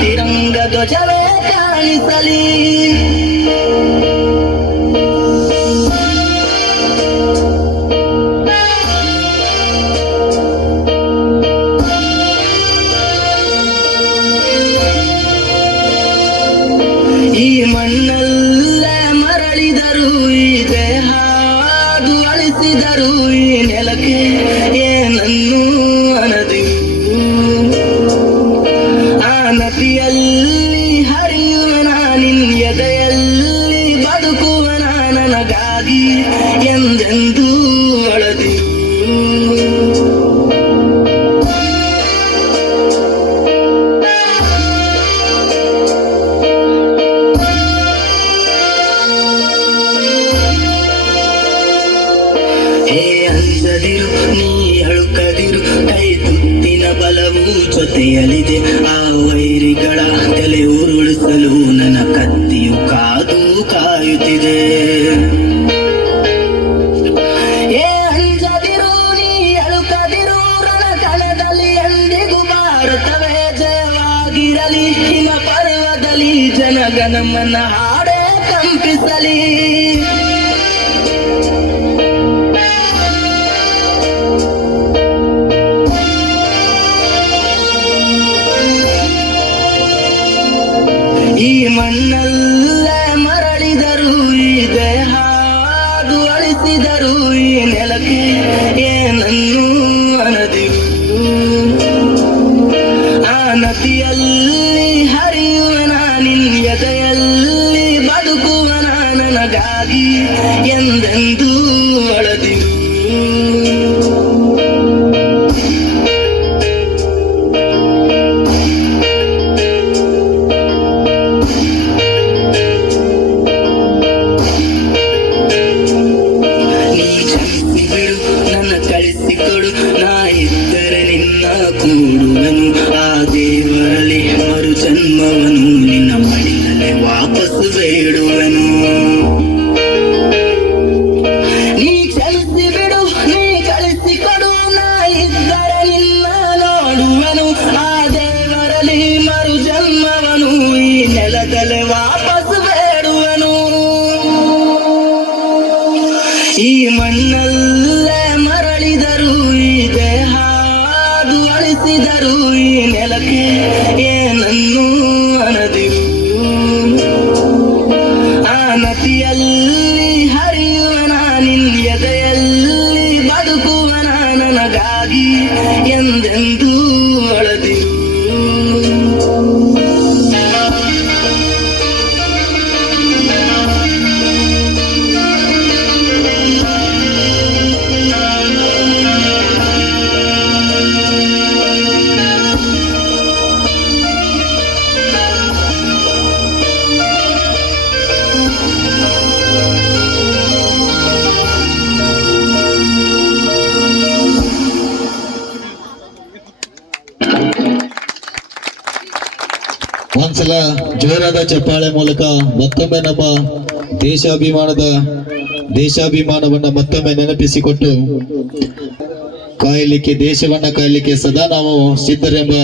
ತಿರಂಗ ಧ್ವಜವೇ ಕಾಣಿಸಲಿ. ಈ ಮಣ್ಣಲ್ಲೇ ಮರಳಿದರು, ಈ ದೇಹ ಅಳಿಸಿದರು, ಈ ನೆಲಕ್ಕೆ ಏನನ್ನು ಅನದಿರು. ಆ ನದಿಯಲ್ಲಿ ಹರಿಯುವನ ನಿನ್ನ ಎದೆಯಲ್ಲಿ ಬದುಕುವನ ನನಗಾಗಿ ಎಂದೆಂದೂ ಅಳದಿರು. ಅಂಜದಿರು ನೀ ಅಳುಕದಿರು, ಕೈ ತುತ್ತಿನ ಬಲವು ಜೊತೆಯಲಿದೆ. ಆ ವೈರಿಗಳ ತಲೆ ಉರುಳಿಸಲು ನನ್ನ ಕತ್ತಿಯು ಕಾದು ಕಾಯುತ್ತಿದೆ. ಅಂಜದಿರು ನೀ ಅಳುಕದಿರು, ರಣಕಣದಲ್ಲಿ ಎಂದಿಗೂ ಭಾರತವೇ ಜಯವಾಗಿರಲಿ. ಹಿಮ ಪರ್ವದಲ್ಲಿ ಜನಗಣಮನ ಹಾಡೇ ಕಂಪಿಸಲಿ. ಈ ಮಣ್ಣಲ್ಲೇ ಮರಳಿದರು, ಈ ದೇಹ ಅಳಿಸಿದರು, ಈ ನೆಲಕ್ಕೆ ಏನನ್ನು ಅನದಿರು. ಆ ನದಿಯಲ್ಲಿ ಹರಿಯುವನ ನಿನ್ನ ಎದೆಯಲ್ಲಿ ಬದುಕುವನ ನನಗಾಗಿ ಎಂದೆಂದೂ ಅಳದಿರು. ಕಳಿಸಿಕೊಡು, ನಾ ಇದ್ದರೆ ನಿನ್ನ ಕೂಡುವನು. ಆ ದೇವರಲ್ಲಿ ಮರು ಜನ್ಮವನು ನಿನ್ನ ಮಡಿಲಲ್ಲಿ ವಾಪಸ್ಸು ಬೇಡುವನು. ನೀ ಕ್ಷಮಿಸಿ ಬಿಡು, ನೀ ಕಳಿಸಿಕೊಡು, ನಾ ಇದ್ದರೆ ನಿನ್ನ ನೋಡುವನು. ಆ ದೇವರಲ್ಲಿ ಮರು ಜನ್ಮವನು ಈ ನೆಲದಲ್ಲೇ ವಾಪಸ್ಸು ಬೇಡುವನು. ಈ ಮಣ್ಣಲ್ಲೇ ಮರಳಿದರು, ಈ ದೇಹ ಅಳಿಸಿದರು, ಈ ನೆಲಕ್ಕೆ ಏನನ್ನು ಅನದಿರು. ಆ ನದಿಯಲ್ಲಿ ಹರಿಯುವನ ನಿನ್ನ ಎದೆಯಲ್ಲಿ ಬದುಕುವನ ನನಗಾಗಿ ಎಂದೆಂದೂ ಅಳದಿರು. ಒಂದ್ಸಲ ಜೋರಾದ ಚಪ್ಪಾಳೆ ಮೂಲಕ ಮತ್ತೊಮ್ಮೆ ನಮ್ಮ ದೇಶಾಭಿಮಾನವನ್ನ ಮತ್ತೊಮ್ಮೆ ನೆನಪಿಸಿಕೊಟ್ಟು ಕಾಯಲಿಕ್ಕೆ, ದೇಶವನ್ನ ಕಾಯಲಿಕ್ಕೆ ಸದಾ ನಾವು ಸಿದ್ಧರೆಂಬ